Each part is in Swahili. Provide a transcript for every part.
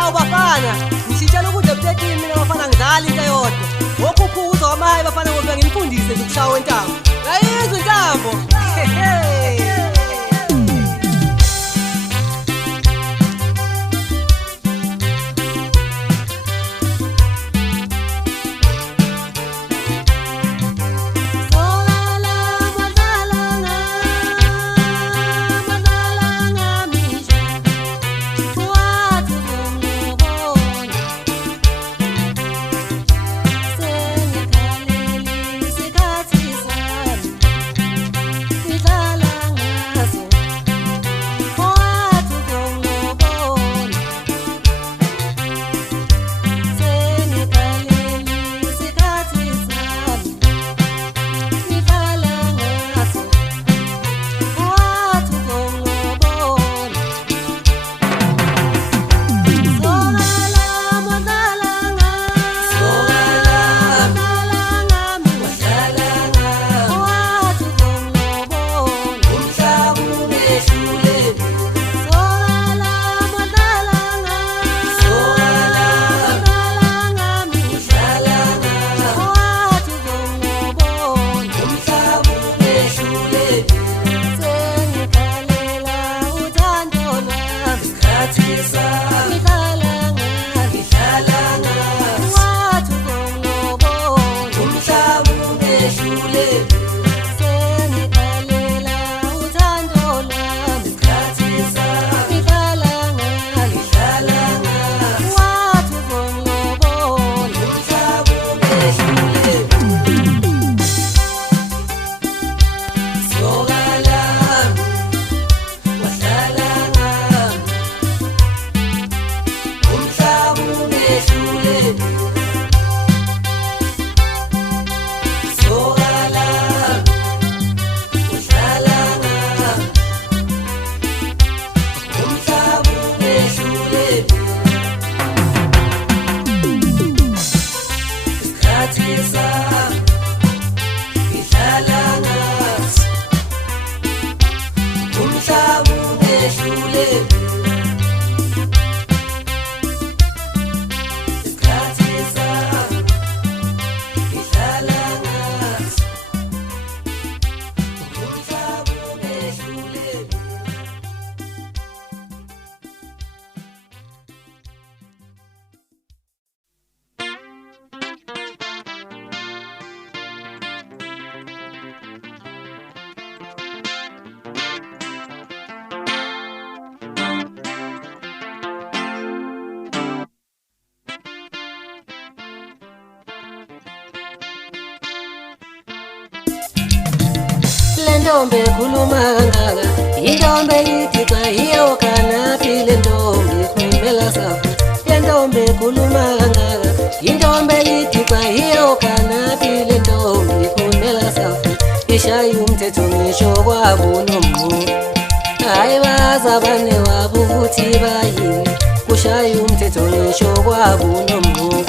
Hawu bafana, ngishitshela ukuthi ebudetini mina bafana ngidlala into eyodwa. Wokukhuzwa kwamahayi bafana ngoba ngimfundise nje ukushaya wentambo. Yayizwa intambo. Ndombe khuluma kangaka indombe idica iyo kana phile ndombe khumela safu ndombe khuluma kangaka indombe idica iyo kana phile ndombe khumela safu ishayi umthetho ngisho kwabunombu hayi bazabane wabo ukuthi bayini kushayi umthetho ngisho kwabunombu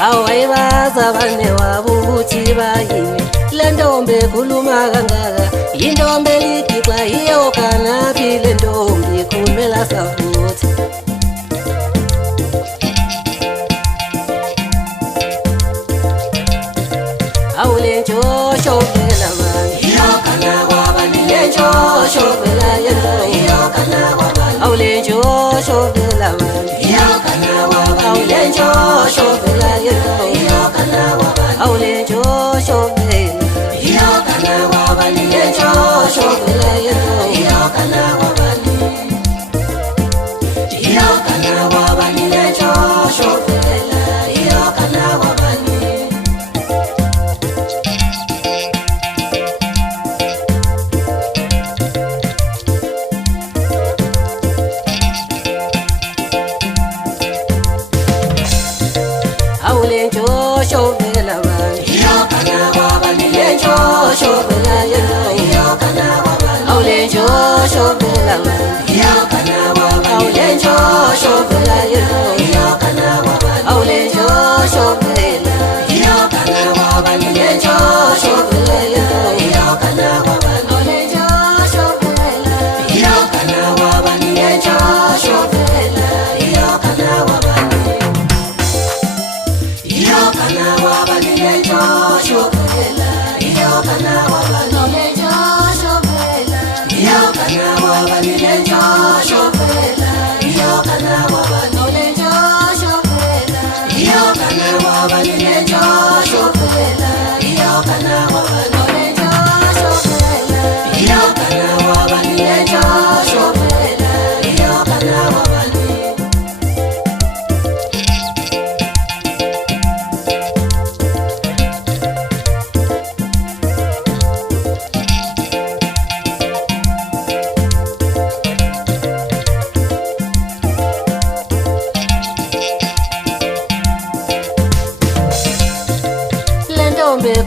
hayi bazabane wabo ukuthi bayini lendombe khuluma kangaka indombe idica iyo kana phile ndombe khumela safuthi awulenjosho phela manje iyo kana kwabani lenjosho phela yena iyo kana kwabani awulenjosho phela manje iyo kana kwabani awulenjosho phela yena iyo kana kwabani awulenjosho phela iyo kana kwabani lenjosho phela yena iyo kana kwabani iyo kana kwabani lenjosho phela iyo kana kwabani awulenjosho phela manje iyo kana kwabani lenjosho phela yena iyo kana kwabani awulenjosho phela manje iyo kana kwabani awulenjosho phela yena iyo kana kwabani awulenjosho phela iyo kana kwabani lenjosho phela yena iyo kana kwabani awulenjosho phela iyo kana kwabani lenjosho phela iyo kana kwabani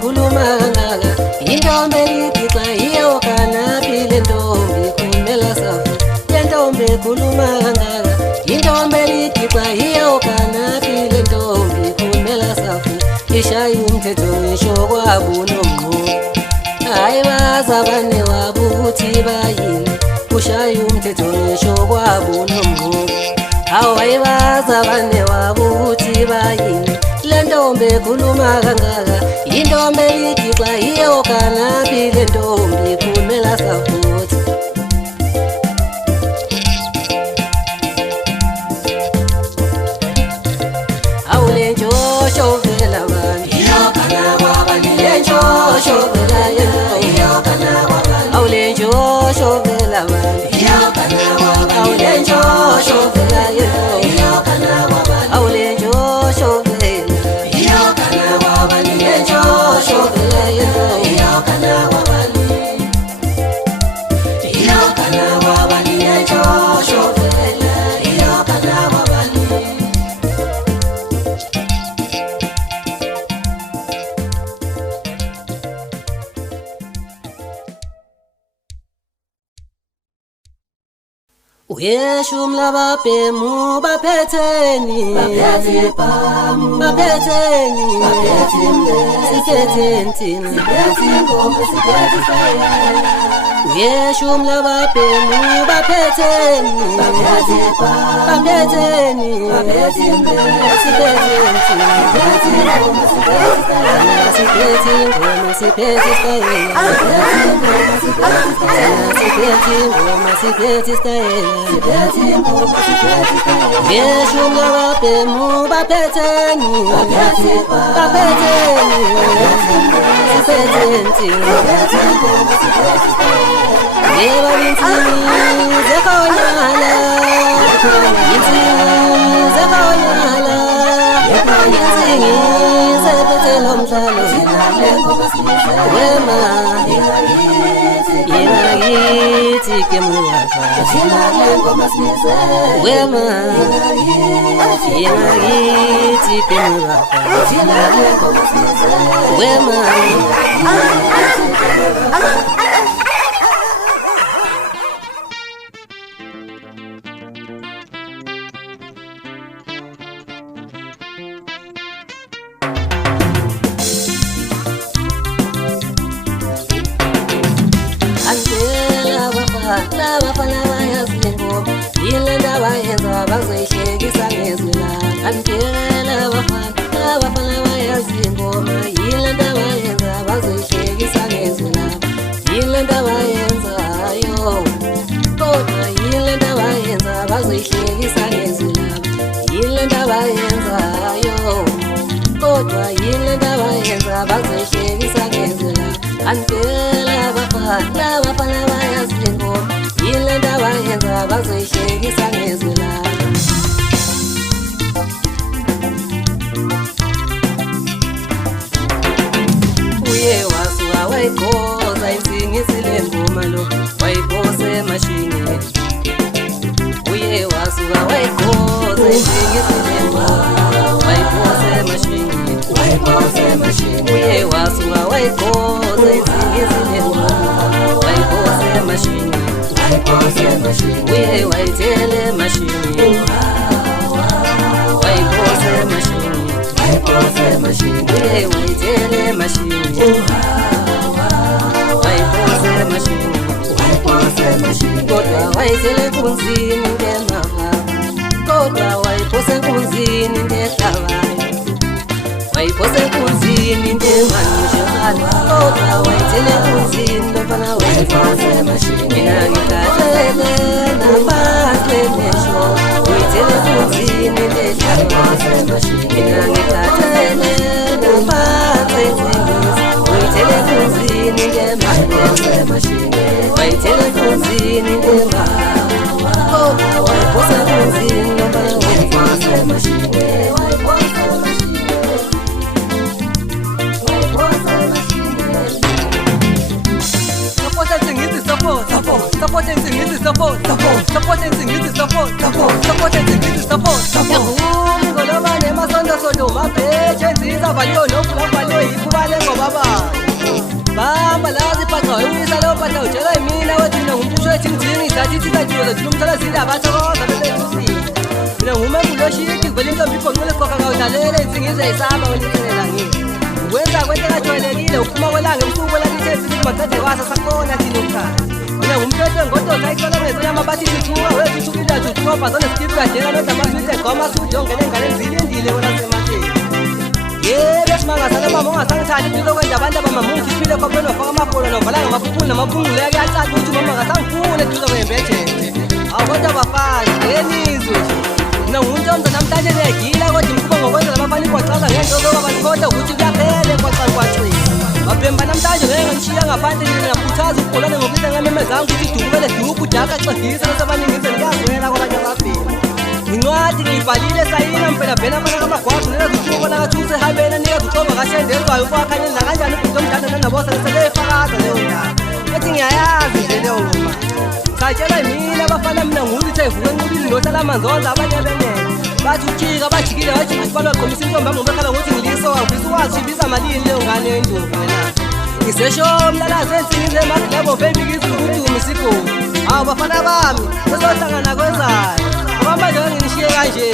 khuluma kangaka intombi elithi xa iyawukanaphi le ntombi kumela safu le ntombi khuluma kangaka intombi elithi xa iyawukanaphi le ntombi kumela safu ishaye umthetho ngisho kwabunomngqondo hayi bazabane wabo ukuthi bayini ushaye umthetho ngisho kwabunomngqondo hayi bazabane wabo ukuthi bayini le ntombi khuluma kangaka intombi elithi xa iyawukanaphi le ntombi kumela safuthi awule ntshosho vela bani iyokana kwabani le ntshosho vela iyokana kwabani awule ntshosho vela bani iyokana kwabani awule ntshosho vela iyokana kwabani awule ntshosho vela iyokana kwabani le ntshosho vela iyokana kwabani iyokana kwabani le ntshosho vela iyokana kwabani uyeshumla babhemu baphetheni baphetheni siphetheni uyeshumla babhemu baphetheni baphetheni uyeshumla babhemu baphetheni baphetheni yeba insini zekhonyala insini zekhonyala insini sephethe lomhlalo wema yengakithi ke muyafa wema yengakithi ke muyafa wema labafana bayazingoma yile ndaba yenza bazoyihlekisa ngezwi lami andela abafana bayazingoma yile ndaba yenza bazoyihlekisa ngezwi lami yile ndaba yenzayo kodwa yile ndaba yenza bazoyihlekisa ngezwi lami yile ndaba yenzayo kodwa yile ndaba yenza bazoyihlekisa ngezwi lami andela abafana bayazingoma yile ndaba yenza bazoyihlekisa ngezwi lami uye wasuka wayikhoza insingizile ngoma lo wayiphose emashini uye wasuka wayikhoza insingizile ngoma wayiphose emashini uye wasuka wayikhoza insingizile ngoma wayiphose emashini uye wayithele emashini wayiphose emashini uye wayithele emashini wayiphose emashini kodwa wayithele kunzini ngemava kodwa wayiphose kunzini ngehlabayo wayiphose kunzini njenganjengani kodwa wayithele kunzini lomfana wayiphose emashini mina ngikhathele naphansi lesho uyithele kunzini ngehlabayo mina ngikhathele naphansi ezingisi uyithele kunzini ngemali wayithele kunzini ngemali kodwa wayiphose kunzini lomfana wayiphose emashini ngolobane emasondo soto mapheche nziza valiyo nofuna valiyo yikubale ngobaba bamba lazi phaqa uyisa lo mpahla utshela yimina wethina ngumuntu ushethi ngizini ngizathi thikajuza thina umthola zile abathokoza belethusi mina ngumemuloshiki vele intombi ibhonqile khokha ngawudlalela insingize isaba welithelela ngini ukwenza kwento engajwayelekile uphuma kwelanga ebusuku elakithezile macede kwasa sakhona thina umkhaya mina ngumthetho ngododa ayixola ngesenyama bathi thuthuka wethu thukile thuthuka bhazona sikipu kadela nodamasuite goma suthi yongena engaleni zilindile wena sematheni besimangazane mama ungasangithandi into kwenza abantu abamama ungithiphile khopheni wafaka amabholo novala ngamaphuphuli namabhunguleka kuyacaca ukuthi mama ngasangifune duza kwembetshete awu kodwa bafana ngenizwe mina ngumuntu omza namhlanje negila kodwa imkhuba ngokwenzela abafana ikwacaza ngento zokabantu kodwa ukuthi kuyaphele kwacakwacini mabhemba namhlanje ngeke ngishiya ngaphandle ngingakhuthaza ubholane ngokuthi ngamemezanga ukuthi idukubele duku daka xedisa nasebaningizeni kuyazwela kwabanye ababhemi ngincwadi ngiyibhalile sayina mpela vena abana kamagwazi nikazuhluko nakathusa ehambeni nikazuxova kashendezwayo ukwakhanyeni nakanjani ubhuti omdala nanabosa neseleyifakaza leyo ndaba ethi ngiyayazi nje leyo ngoma satshela yimina abafana mina ngulithi evuke enqulini lohlala amanzonza abanye benene bathi ukujika bajikile wajika ukubana wagqomisa intombi yami ngobekhala ngokuthi ngiliso wangifisa ukwazi shibisa malini leyo ngane yendlovu wena ngisesho mlalazi ensingize emakilabo vembikisa ukuduma isigodi hawu bafana bami sesohlangana kwezayo ngoba manje ngingishiye kanje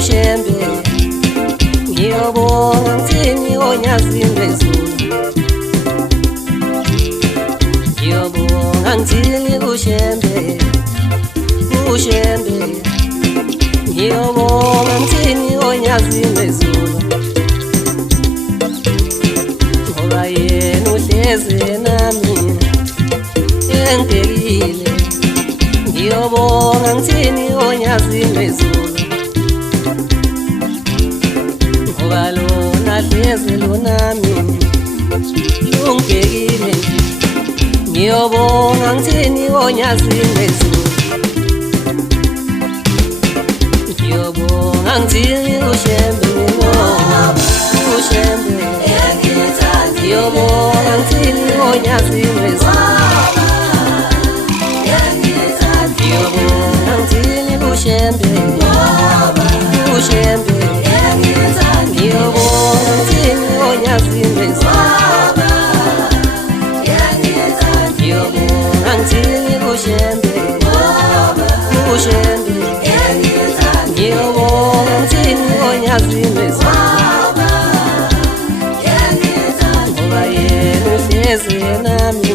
Kushembe ngiyobonga ngithini onyazini wezulu ngiyobonga ngithini kushembe ngiyobonga ngithini onyazini wezulu ngoba yena uhlezi nami engibhekile ngiyobonga ngithini onyazini wezulu Lona hlezi lonami ungibhekile ngiyobonga ngithini onyazini wezulu ngiyobonga ngithini kushembe ngiyobonga ngithini onyazini wezulu ngiyobonga ngithini kushembe ngiyobonga ngithini onyazini wezulu ngiyobonga ngithini kushembe ngiyobonga ngithini onyazini wezulu ngoba yena uhlezi nami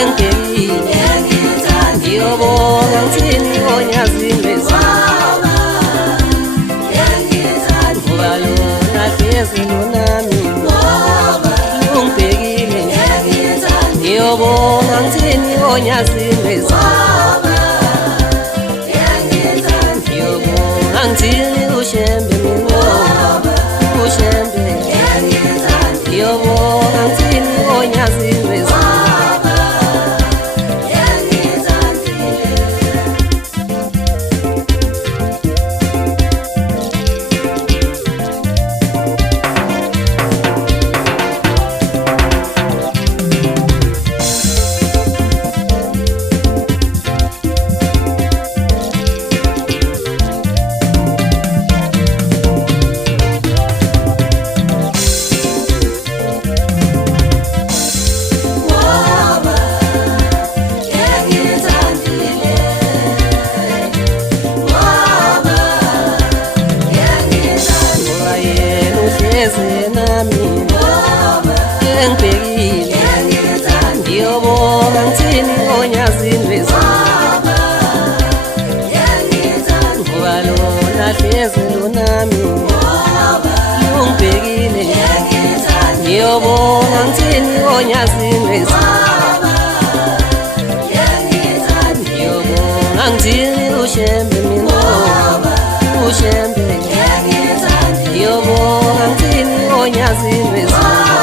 engibhekile ngiyobonga ngithini onyazini wezulu Lunami ungibhekile ngiyobonga ngithini onyazini wezulu ngiyobonga ngithini kushembe ngiyobonga ngithini onyazini wezulu ngiyobonga ngithini onyazini wezulu ngoba lona hlezi lonami ungibhekile ngiyobonga ngithini onyazini wezulu ngiyobonga ngithini kushembe ngiyobonga ngithini onyazini wezulu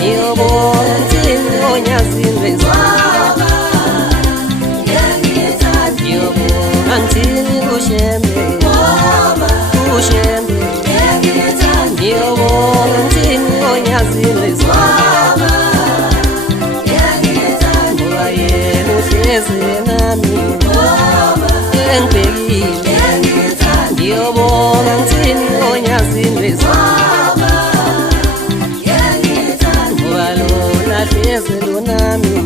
ngiyobonga ngithini onyazini wezulu ngiyobonga ngithini kushembe ngiyobonga ngithini onyazini wezulu ngoba yena uhlezi nami engibhekile ngiyobonga ngithini onyazini wezulu hlezi lonami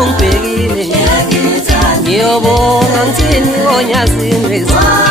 ungibhekile ngiyobonga ngithini onyazini wezulu